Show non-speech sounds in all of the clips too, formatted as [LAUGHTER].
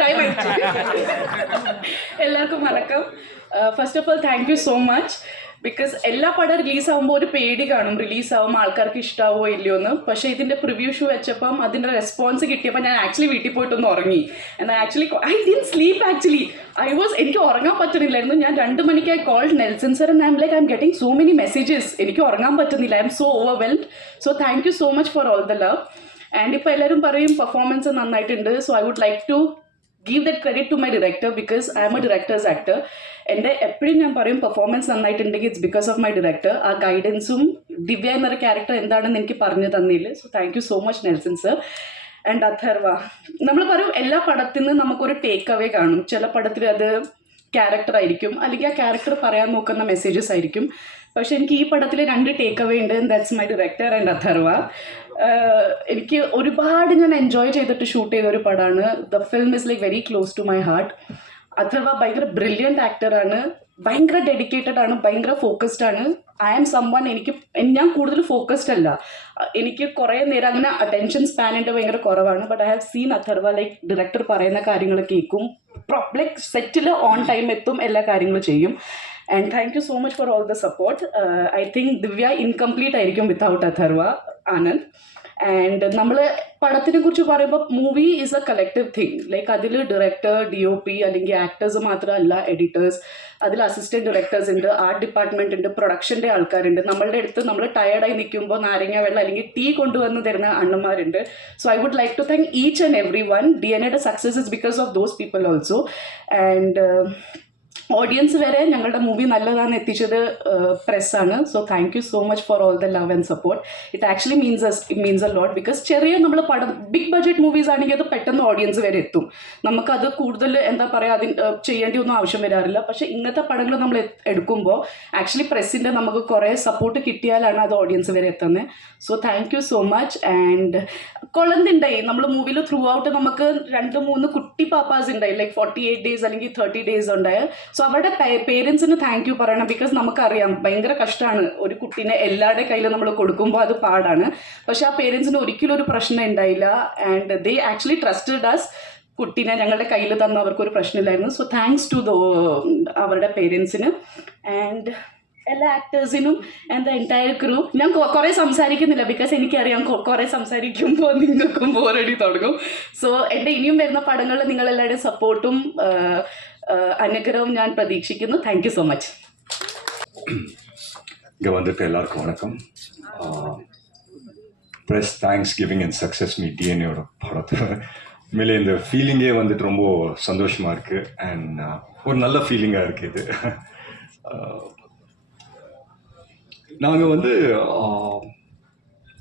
Time എല്ലാവർക്കും വണക്കം. First of all thank you so much because എല്ലാ പടം റിലീസാകുമ്പോൾ ഒരു പേടി കാണും. റിലീസാവും ആൾക്കാർക്ക് ഇഷ്ടാവോ ഇല്ലയോ എന്ന്. പക്ഷേ ഇതിന്റെ പ്രിവ്യൂ ഷോ വെച്ചപ്പം അതിന്റെ റെസ്പോൺസ് കിട്ടിയപ്പോൾ ഞാൻ ആക്ച്വലി വീട്ടിൽ പോയിട്ടൊന്ന് ഉറങ്ങി. എന്നാൽ actually I didn't sleep actually I was എനിക്ക് ഉറങ്ങാൻ പറ്റുന്നില്ലായിരുന്നു ഞാൻ രണ്ട് മണിക്ക് I call Nelson sir and I'm like I am getting so many messages എനിക്ക് ഉറങ്ങാൻ പറ്റുന്നില്ല. I am so overwhelmed so thank you so much for all the love and ഇപ്പോൾ എല്ലാവരും പറയും പെർഫോമൻസ് നന്നായിട്ടുണ്ട്. So I would like to give that credit to my director because I am a director's actor എന്റെ എപ്പോഴും ഞാൻ പറയും performance നന്നായിട്ടുണ്ടെങ്കിൽ it's because of my director ആ ഗൈഡൻസും ദിവ്യ എന്നൊരു ക്യാരക്ടർ എന്താണെന്ന് എനിക്ക് പറഞ്ഞു തന്നില്ല. So thank you so much Nelson sir and Atharva. നമ്മൾ പറയും എല്ലാ പടത്തിൽ നിന്ന് നമുക്കൊരു ടേക്ക് അവേ കാണും. ചില പടത്തിൽ അത് ക്യാരക്ടർ ആയിരിക്കും. അല്ലെങ്കിൽ ആ ക്യാരക്ടർ പറയാൻ നോക്കുന്ന മെസ്സേജസ് ആയിരിക്കും. പക്ഷെ എനിക്ക് ഈ പടത്തിൽ രണ്ട് ടേക്ക് അവേ ഉണ്ട് that's my director and Atharva എനിക്ക് ഒരുപാട് ഞാൻ എൻജോയ് ചെയ്തിട്ട് ഷൂട്ട് ചെയ്ത ഒരു പടമാണ് the film is like very close to my heart Atharva ഭയങ്കര ബ്രില്യന്റ് ആക്ടറാണ് ഭയങ്കര ഡെഡിക്കേറ്റഡ് ആണ്. ഭയങ്കര ഫോക്കസ്ഡ് ആണ്. ഐ ആം സം വൺ എനിക്ക് ഞാൻ കൂടുതൽ ഫോക്കസ്ഡ് അല്ല. എനിക്ക് കുറേ നേരം അങ്ങനെ അറ്റൻഷൻ സ്പാൻ എന്റെ ഭയങ്കര കുറവാണ്. But I have seen Atharva like director പറയുന്ന കാര്യങ്ങൾ കേൾക്കും ലൈക്ക് സെറ്റിൽ ഓൺ ടൈം എത്തും എല്ലാ കാര്യങ്ങളും ചെയ്യും. And thank you so much for all the support I think Divya incomplete ആയിരിക്കും വിത്തൗട്ട് അഥർവ ആനന്ദ്. ആൻഡ് നമ്മൾ പടത്തിനെ കുറിച്ച് പറയുമ്പോൾ movie is a collective thing like അതിൽ ഡയറക്ടർ ഡി ഒ പി അല്ലെങ്കിൽ ആക്ടേഴ്സ് മാത്രമല്ല എഡിറ്റേഴ്സ് അതിൽ അസിസ്റ്റന്റ് ഡയറക്ടേഴ്സ് ഉണ്ട് ആർട്ട് ഡിപ്പാർട്ട്മെന്റ് ഉണ്ട് പ്രൊഡക്ഷന്റെ ആൾക്കാരുണ്ട്. നമ്മളുടെ അടുത്ത് നമ്മൾ ടയർഡായി നിൽക്കുമ്പോൾ നാരങ്ങ വെള്ളം അല്ലെങ്കിൽ ടീ കൊണ്ടുവന്ന് തരുന്ന അണ്ണന്മാരുണ്ട്. So I would like to thank each and every one D N എയുടെ success is because of those people also and audience വരെ ഞങ്ങളുടെ മൂവി നല്ലതാണ് എത്തിച്ചത് പ്രസ്സാണ്. So thank you so much for all the love and support it actually means it means a lot because ചെറിയ നമ്മൾ പടം big budget movies ആണെങ്കിൽ അത് പെട്ടെന്ന് ഓഡിയൻസ് വരെ എത്തും. നമുക്കത് കൂടുതൽ എന്താ പറയുക അതിന് ചെയ്യേണ്ടി ഒന്നും ആവശ്യം വരാറില്ല. പക്ഷേ ഇന്നത്തെ പടങ്ങൾ നമ്മൾ എടുക്കുമ്പോൾ ആക്ച്വലി പ്രസ്സിന്റെ നമുക്ക് കുറേ സപ്പോർട്ട് കിട്ടിയാലാണ് അത് ഓഡിയൻസ് വരെ എത്തുന്നത് so thank you so much and കൊളന്തിണ്ടായി നമ്മൾ മൂവിയിൽ ത്രൂ ഔട്ട് നമുക്ക് രണ്ട് മൂന്ന് കുട്ടി പാപ്പാസ് ഉണ്ടായി ലൈക്ക് ഫോർട്ടി എയ്റ്റ് ഡേയ്സ് അല്ലെങ്കിൽ തേർട്ടി ഡേയ്സ് ഉണ്ടായ. സോ അവരുടെ പേരൻസിന് താങ്ക് യു പറയണം ബിക്കോസ് നമുക്കറിയാം ഭയങ്കര കഷ്ടമാണ് ഒരു കുട്ടീനെ എല്ലാവരുടെ കയ്യിൽ നമ്മൾ കൊടുക്കുമ്പോൾ അത് പാടാണ്. പക്ഷെ ആ പേരൻസിന് ഒരിക്കലും ഒരു പ്രശ്നം ഉണ്ടായില്ല. And they actually trusted us കുട്ടീനെ ഞങ്ങളുടെ കയ്യിൽ തന്ന. അവർക്കൊരു പ്രശ്നമില്ലായിരുന്നു സോ താങ്ക്സ് ടു ദോ അവരുടെ പേരൻസിന് ആൻഡ് എല്ലാ ആക്ടേഴ്സിനും ദ എന്റയർ ക്രൂ ഞാൻ കുറേ സംസാരിക്കുന്നില്ല ബിക്കോസ് എനിക്കറിയാം കുറേ സംസാരിക്കുമ്പോൾ നിങ്ങൾക്കും ബോറടി തുടങ്ങും. സോ എന്റെ ഇനിയും വരുന്ന പടങ്ങളിൽ നിങ്ങളെല്ലാവരുടെയും സപ്പോർട്ടും അനുഗ്രഹവും ഞാൻ പ്രതീക്ഷിക്കുന്നു താങ്ക് യു സോ മച്ച് இங்கே வந்துட்டு எல்லாருக்கும் வணக்கம் press thanks giving and success meet டிஎன்ஏயோட படத்தை உண்மையிலே இந்த ஃபீலிங்கே வந்துட்டு ரொம்ப சந்தோஷமாக இருக்குது அண்ட் ஒரு நல்ல ஃபீலிங்காக இருக்குது இது நாங்கள் வந்து ஆஹ்,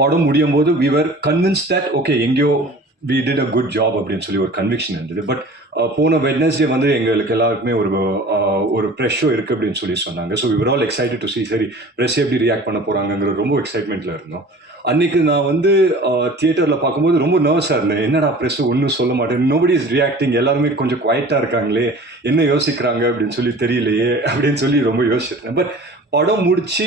படம் முடியும் போது we were convince that okay எங்கேயோ we did a good job அப்படின்னு சொல்லி ஒரு கன்விக்ஷன் இருந்தது. பட் போன வெட்னஸ்டே வந்து எங்களுக்கு எல்லாருக்குமே ஒரு ஒரு ப்ரெஷ்ஷோ இருக்குது அப்படின்னு சொல்லி சொன்னாங்க. So we were all excited to see சரி ப்ரெஸ் எப்படி ரியாக்ட் பண்ண போகிறாங்கங்கிற ரொம்ப எக்ஸைட்மெண்ட்டில் இருந்தோம். அன்னைக்கு நான் வந்து தியேட்டரில் பார்க்கும்போது ரொம்ப நர்வஸாக இருந்தேன். என்னடா ப்ரெஸ் ஒன்றும் சொல்ல மாட்டேன். நோபடி இஸ் ரியாக்டிங் எல்லாருமே கொஞ்சம் குவைட்டாக இருக்காங்களே. என்ன யோசிக்கிறாங்க அப்படின்னு சொல்லி தெரியலையே அப்படின்னு சொல்லி ரொம்ப யோசிச்சிருந்தேன். பட் படம் முடிச்சு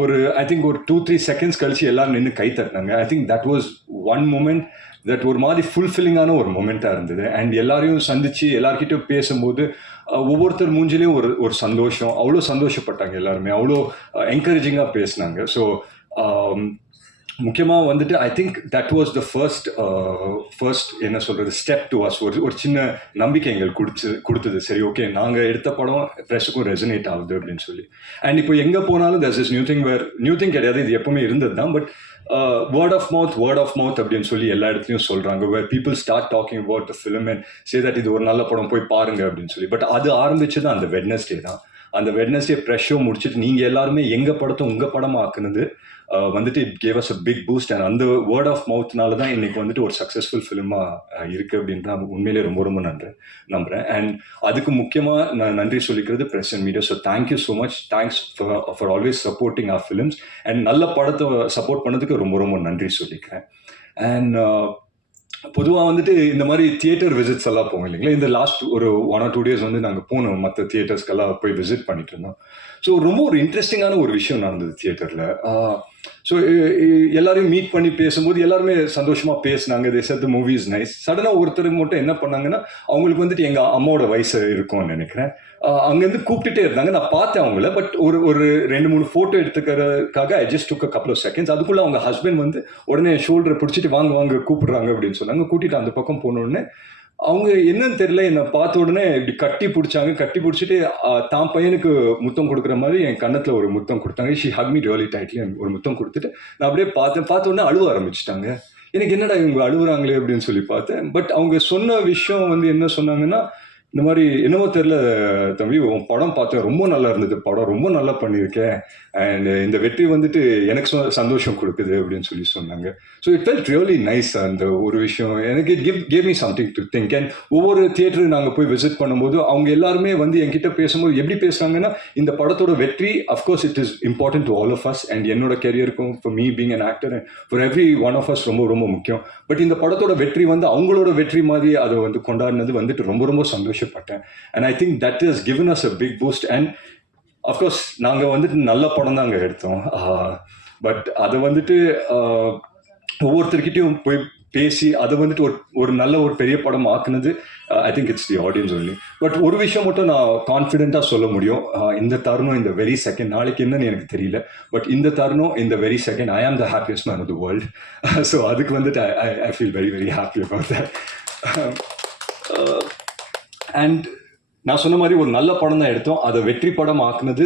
ஒரு ஐ திங்க் ஒரு டூ த்ரீ செகண்ட்ஸ் கழிச்சு எல்லாரும் நின்று கை தட்டினாங்க. I think that was one moment that ஒரு மாதிரி ஃபுல்ஃபில்லிங்கான ஒரு மொமெண்ட்டாக இருந்தது. அண்ட் எல்லாரையும் சந்திச்சு எல்லார்கிட்டையும் பேசும்போது ஒவ்வொருத்தர் மூஞ்சிலையும் ஒரு ஒரு சந்தோஷம். அவ்வளோ சந்தோஷப்பட்டாங்க எல்லாருமே. அவ்வளோ என்கரேஜிங்காக பேசினாங்க. ஸோ முக்கியமாக வந்துட்டு I think that was the first first என்ன சொல்கிறது ஸ்டெப் டு அஸ் ஒரு ஒரு சின்ன நம்பிக்கை எங்களுக்கு கொடுத்து கொடுத்தது. சரி ஓகே நாங்கள் எடுத்த படம் ஃப்ரெஷ்ஷுக்கும் ரெசனேட் ஆகுது அப்படின்னு சொல்லி. அண்ட் இப்போ எங்கே போனாலும் this is new thing where new thing கிடையாது இது எப்பவுமே இருந்தது தான் but word of mouth word of mouth அப்படின்னு சொல்லி எல்லா இடத்துலையும் சொல்கிறாங்க where people start talking about the film and say that இது ஒரு நல்ல படம் போய் பாருங்க அப்படின்னு சொல்லி. பட் அது ஆரம்பிச்சது அந்த வெட்னஸ்டே தான். அந்த வெட்னஸ்டே ப்ரெஷ் ஷோ முடிச்சுட்டு நீங்கள் எல்லாருமே எங்கள் படத்தை உங்கள் படமாக ஆக்குனது வந்துட்டு it gave us a big boost and அந்த வேர்ட் ஆஃப் மவுத்னால தான் இன்னைக்கு வந்துட்டு ஒரு சக்ஸஸ்ஃபுல் ஃபிலிமாக இருக்குது அப்படின்ற உண்மையிலே ரொம்ப ரொம்ப நன்றி நம்புகிறேன் அண்ட் அதுக்கு முக்கியமாக நான் நன்றி சொல்லிக்கிறது press and media so thank you so much thanks for always supporting our films and நல்ல படத்தை சப்போர்ட் பண்ணதுக்கு ரொம்ப ரொம்ப நன்றி சொல்லிக்கிறேன். அண்ட் பொதுவாக வந்துட்டு இந்த மாதிரி தியேட்டர் விசிட்ஸ் எல்லாம் போவோம் இல்லைங்களா? இந்த லாஸ்ட் ஒரு ஒன் ஆர் டூ டேஸ் வந்து நாங்கள் போனோம். மற்ற தியேட்டர்ஸ்க்கெல்லாம் போய் விசிட் பண்ணிட்டு இருந்தோம். ஸோ ரொம்ப ஒரு இன்ட்ரெஸ்டிங்கான ஒரு விஷயம் நடந்தது தியேட்டரில் ஸோ eh, eh, எல்லாரையும் மீட் பண்ணி பேசும்போது எல்லாருமே சந்தோஷமாக பேசினாங்க. தேசத்து மூவிஸ் நைஸ் சடனாக ஒருத்தர் மட்டும் என்ன பண்ணாங்கன்னா அவங்களுக்கு வந்துட்டு எங்கள் அம்மாவோட வயசு இருக்கும்னு நினைக்கிறேன். அங்கேருந்து கூப்பிட்டுட்டே இருந்தாங்க. நான் பார்த்தேன் அவங்கள பட் ஒரு ஒரு ரெண்டு மூணு photo எடுத்துக்கிறதுக்காக I just took couple of seconds அதுக்குள்ளே அவங்க ஹஸ்பண்ட் வந்து உடனே ஷோல்டரை பிடிச்சிட்டு வாங்க வாங்க கூப்பிடுறாங்க அப்படின்னு சொன்னாங்க. கூட்டிகிட்டு அந்த பக்கம் போனோடனே அவங்க என்னன்னு தெரியல என்னை பார்த்த உடனே இப்படி கட்டி பிடிச்சாங்க. கட்டி பிடிச்சிட்டு தான் பையனுக்கு முத்தம் கொடுக்குற மாதிரி என் கன்னத்தில் ஒரு முத்தம் கொடுத்தாங்க. She hug me really tightly ஒரு முத்தம் கொடுத்துட்டு நான் அப்படியே பார்த்தேன் பார்த்த உடனே அழுவ ஆரம்பிச்சிட்டாங்க. எனக்கு என்னடா இவங்க அழுகுறாங்களே அப்படின்னு சொல்லி பார்த்தேன். பட் அவங்க சொன்ன விஷயம் வந்து என்ன சொன்னாங்கன்னா இந்த மாதிரி என்னவோ தெரியல தம்பி. உன் படம் பார்த்தேன். ரொம்ப நல்லா இருந்தது படம். ரொம்ப நல்லா பண்ணியிருக்கேன். அண்ட் இந்த வெற்றி வந்துட்டு எனக்கு சந்தோஷம் கொடுக்குது அப்படின்னு சொல்லி சொன்னாங்க. So it felt really nice அந்த ஒரு விஷயம். எனக்கு give gave me something to think and ஒவ்வொரு தியேட்டருக்கு நாங்கள் போய் விசிட் பண்ணும்போது அவங்க எல்லாருமே வந்து என்கிட்ட பேசும்போது எப்படி பேசுகிறாங்கன்னா இந்த படத்தோட வெற்றி of course it is important to all of us and என்னோட கெரியருக்கும் for me being an actor and for every one of us ரொம்ப ரொம்ப முக்கியம். பட் இந்த படத்தோட வெற்றி வந்து அவங்களோட வெற்றி மாதிரி அதை வந்து கொண்டாடினது வந்துட்டு ரொம்ப ரொம்ப சந்தோஷம் சந்தோஷப்பட்டேன் and I think that is given us a big boost and of course நாங்கள் வந்துட்டு நல்ல படம் தாங்க எடுத்தோம். பட் அதை வந்துட்டு ஒவ்வொருத்தர்கிட்டையும் போய் பேசி அதை வந்துட்டு ஒரு ஒரு நல்ல ஒரு பெரிய படம் ஆக்குனது I think it's the audience only but ஒரு விஷயம் மட்டும் நான் கான்ஃபிடென்ட்டாக சொல்ல முடியும். இந்த தருணம் இந்த வெரி செகண்ட் நாளைக்கு என்னன்னு எனக்கு தெரியல. பட் இந்த தருணம் இந்த very second I am the happiest man of the world so அதுக்கு வந்துட்டு I I feel very very happy about that and நான் சொன்ன மாதிரி ஒரு நல்ல படம் தான் எடுத்தோம். அதை வெற்றி படம் ஆக்குனது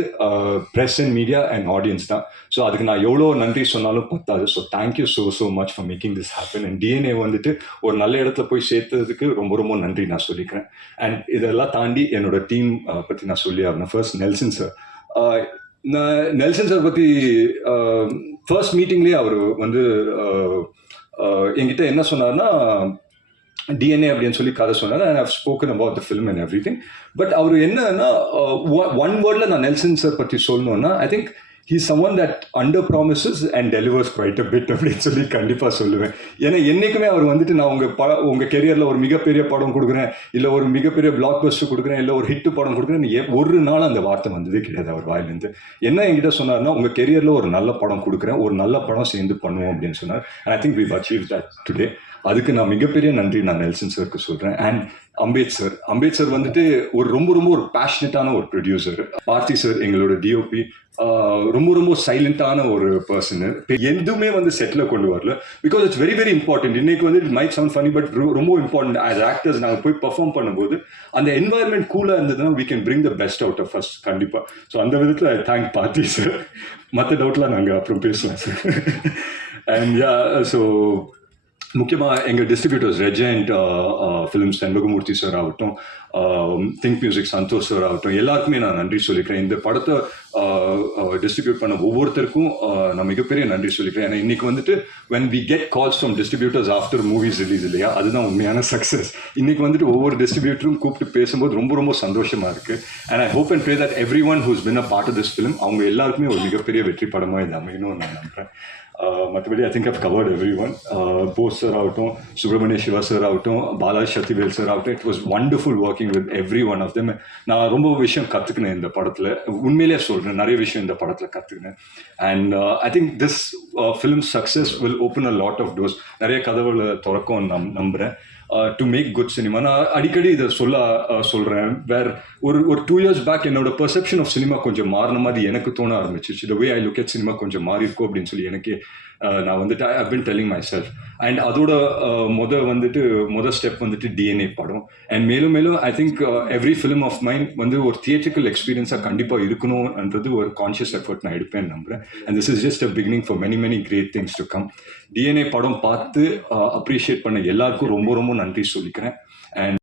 press and media and audience தான். ஸோ அதுக்கு நான் எவ்வளோ நன்றி சொன்னாலும் பத்தாது. So thank you so so much for making this happen and DNA வந்துட்டு ஒரு நல்ல இடத்துல போய் சேர்த்ததுக்கு ரொம்ப ரொம்ப நன்றி நான் சொல்லிக்கிறேன். அண்ட் இதெல்லாம் தாண்டி என்னோட டீம் பற்றி நான் சொல்லி ஆகணும். ஃபர்ஸ்ட் நெல்சன் சார் நான் நெல்சன் சார் பற்றி ஃபர்ஸ்ட் மீட்டிங்லேயே அவர் வந்து என்கிட்ட என்ன சொன்னார்னா டிஎன்ஏ அப்படின்னு சொல்லி கதை சொன்னார் and how spoken about the film and everything but அவர் என்னன்னா uh, ஒன் வேர்டில் நான் நெல்சன் சார் பற்றி சொல்லணும்னா I think he someone that under promises and delivers quite a bit அப்படின்னு சொல்லி கண்டிப்பாக சொல்லுவேன். ஏன்னா என்றைக்குமே அவர் வந்துட்டு நான் உங்கள் பட உங்கள் கெரியரில் ஒரு மிகப்பெரிய படம் கொடுக்குறேன் இல்லை ஒரு மிகப்பெரிய பிளாக் பஸ்ட் கொடுக்குறேன் இல்லை ஒரு ஹிட் படம் கொடுக்குறேன் ஒரு நாள் அந்த வார்த்தை வந்ததே கிடையாது அவர் வாயிலேருந்து. என்ன என்கிட்ட சொன்னார்னா உங்கள் கெரியரில் ஒரு நல்ல படம் கொடுக்குறேன் ஒரு நல்ல படம் சேர்ந்து பண்ணுவோம் அப்படின்னு சொன்னார். I think we achieve that today அதுக்கு நான் மிகப்பெரிய நன்றி நான் நெல்சன் சருக்கு சொல்கிறேன் அண்ட் அம்பேத்சர். அம்பேத்சர் வந்துட்டு ஒரு ரொம்ப ரொம்ப ஒரு பேஷனட்டான ஒரு ப்ரொடியூசர் பார்த்தி சார் எங்களோட டிஓபி ரொம்ப ரொம்ப சைலண்டான ஒரு பர்சனு எதுவுமே வந்து செட்டில் கொண்டு வரல. Because it's very very important இன்னைக்கு வந்து it might sound funny but ரொம்ப இம்பார்ட்டன்ட் ஆஸ் ஆக்டர்ஸ் நாங்கள் போய் பர்ஃபார்ம் பண்ணும்போது அந்த என்வாயர்மெண்ட் கூலாக இருந்ததுன்னா we can bring the best out of first கண்டிப்பாக ஸோ அந்த விதத்தில் தேங்க் பார்த்தி சார் மற்ற டவுட்லாம் நாங்கள் அப்புறம் பேசலாம் சார் அண்ட் யா ஸோ முக்கியமாக எங்கள் distributors Regent Films Senbagamoorthy sir ஆகட்டும் திங்க் மியூசிக் சந்தோஷ் சார் ஆகட்டும் எல்லாருக்குமே நான் நன்றி சொல்லிக்கிறேன். இந்த படத்தை uh, uh, டிஸ்ட்ரிபியூட் பண்ண ஒவ்வொருத்தருக்கும் uh, நான் மிகப்பெரிய நன்றி சொல்லிக்கிறேன். ஏன்னா இன்னைக்கு வந்துட்டு when we get calls from distributors after movies release இல்லையா? அதுதான் உண்மையான [LAUGHS] சக்ஸஸ் இன்னைக்கு வந்துட்டு ஒவ்வொரு டிஸ்ட்ரிபியூட்டரும் கூப்பிட்டு பேசும்போது ரொம்ப ரொம்ப சந்தோஷமா இருக்கு. And I hope and pray that everyone who's been a part of this film அவங்க எல்லாருக்குமே ஒரு மிகப்பெரிய வெற்றி படமாக இது அமையணும்னு நான் நம்புகிறேன் மற்றபடி I think I've covered everyone Bose sir ஆகட்டும் சுப்பிரமணிய சிவா சார் ஆகட்டும் பாலாஜி சத்திவேல் சார் ஆகட்டும் it was wonderful working with every one of them நான் ரொம்ப விஷயம் கற்றுக்கினேன் இந்த படத்தில். உண்மையிலே சொல்கிறேன் நிறைய விஷயம் இந்த படத்தில் கற்றுக்கினேன் and I think this film success will open a lot of doors நிறைய கதவுகளை திறக்கும் நம் நம்புகிறேன் டு மேக் குட் சினிமா நான் அடிக்கடி இதை சொல்ல uh, சொல்கிறேன் வேர் ஒரு ஒரு டூ இயர்ஸ் பேக் என்னோட பெர்செப்ஷன் ஆஃப் சினிமா கொஞ்சம் மாறின மாதிரி எனக்கு தோண ஆரம்பிச்சிச்சு the way I look at cinema கொஞ்சம் மாறி இருக்கும் அப்படின்னு சொல்லி எனக்கு Uh, நான் வந்துட்டு I been telling myself and அதோட uh, முத வந்துட்டு முத ஸ்டெப் வந்துட்டு டிஎன்ஏ படம். அண்ட் மேலும் மேலும் I think every film of mind வந்து ஒரு தியேட்ரிக்கல் எக்ஸ்பீரியன்ஸாக கண்டிப்பாக இருக்கணும்ன்றது ஒரு கான்ஷியஸ் எஃபர்ட் நான் எடுப்பேன் நம்புறேன். And this is just a beginning for many many great things to come DNA படம் பார்த்து uh, அப்ரிஷியேட் பண்ண எல்லாருக்கும் ரொம்ப ரொம்ப நன்றி சொல்லிக்கிறேன். அண்ட்